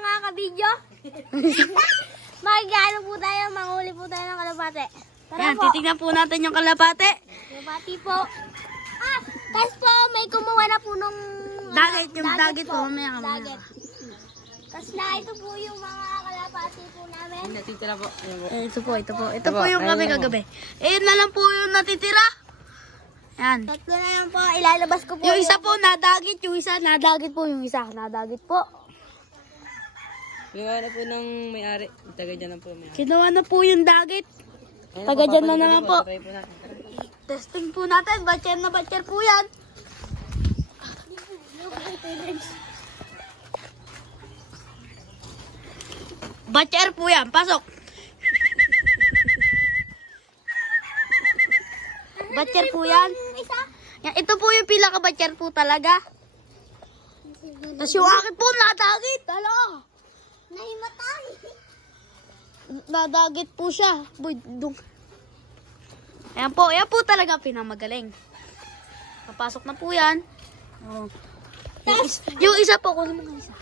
mga kabidyo. Mag-ano po tayo, manghuli po tayo ng kalapate. Ayan, titignan po natin yung kalapate. Kalapati po. Tapos po, may kumuha na po nung... Dagat, yung dagat po. Dagat. Tapos na, ito po yung mga kalapati po namin. Natitira po. Ito po. Ito po yung kagabi. Eh, na lang po yung natitira. Ayan. Tatlo na yan po, ilalabas ko po. Yung isa po, nadagit. Yung isa, nadagit po. Yung isa, nadagit po. Kinuha na po ng may-ari. Taga dyan na po may-ari. Kinuha na po yung dagit. Taga dyan na naman po. Try po natin. Testing po natin. Batcher na batcher po yan. Batcher po yan. Pasok. Batcher po yan. Yan. Ito po yung pinaka-batcher po talaga. Tapos yung akin po, nadagit. Hala. Nahimatay. Nadagit po siya. Ayan po talaga pinamagaling. Papasok na po yan. Oh. Yung isa po, kunin mo nga isa.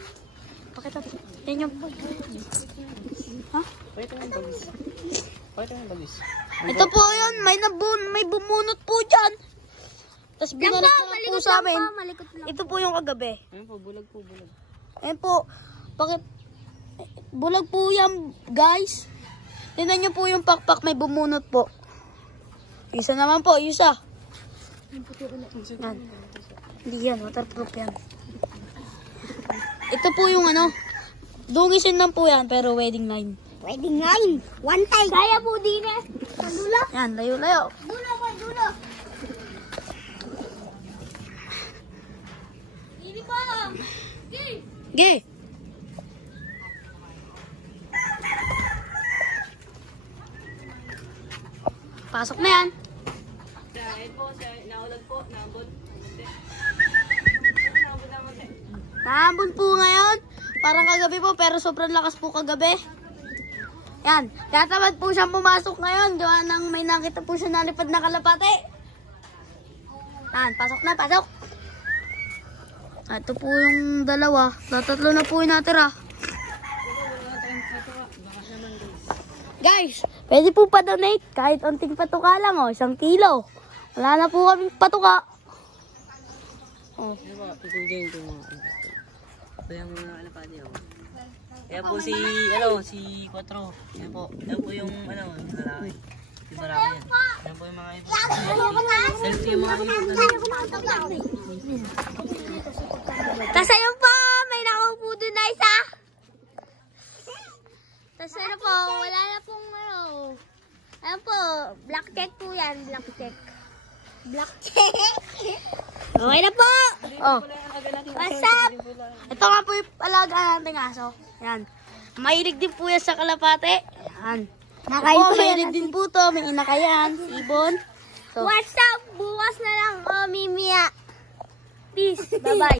Pakita po. Yan yung... Ha? Pakita ng bagis. Pakita ng bagis. Ito po yun, may bumunot po dyan. Tapos binalik na po sa amin. Ito po yung kagabi. Ayun po, bulag po, bulag. Ayan po. Bulag po yan, guys. Tingnan nyo po yung pakpak, may bumunot po. Isa naman po, isa. Yan. Hindi yan, waterproof yan. Ito po yung ano, dungisin lang po yan, pero wedding line. Wedding line. One time. Kaya po din eh. Dulo. Yan, layo-layo. Dulo po, dulo. Hindi po. Gay. Pasok na yan. Ayun po, naulag po, naabot. Naambon po ngayon. Parang kagabi po, pero sobrang lakas po kagabi. Yan. Tatamad po siyang pumasok ngayon. Gawa nang may nakita po siya nalipad na kalapate. Yan, pasok na, pasok. Ito po yung dalawa. Tatlo na po yung natira. Guys, pwede po pa-donate. Kahit unting patuka lang, 1 kilo. Wala na po kaming patuka. Oh. Ano po, tutugin ko mga ano. Ito yung mga alapati ako. Kaya po si Quatro. Yan po yung lalaki. Si Barako yan. Yan po yung mga ito. Selfie yung mga ito. Tapos ayun po, may nakaupo doon na isa. Tapos ano po, wala na pong ano. Ayun po, black check po yan, black check. Black check. Okay na po. Oh. What's up? Ito nga po yung alagaan nating aso. Yan. Mahilig din po yan sa kalapate. Yan. Mahilig din po to. May inakayan. Ibon. So, What's up? Bukas na lang, Mimia. Peace. Bye-bye.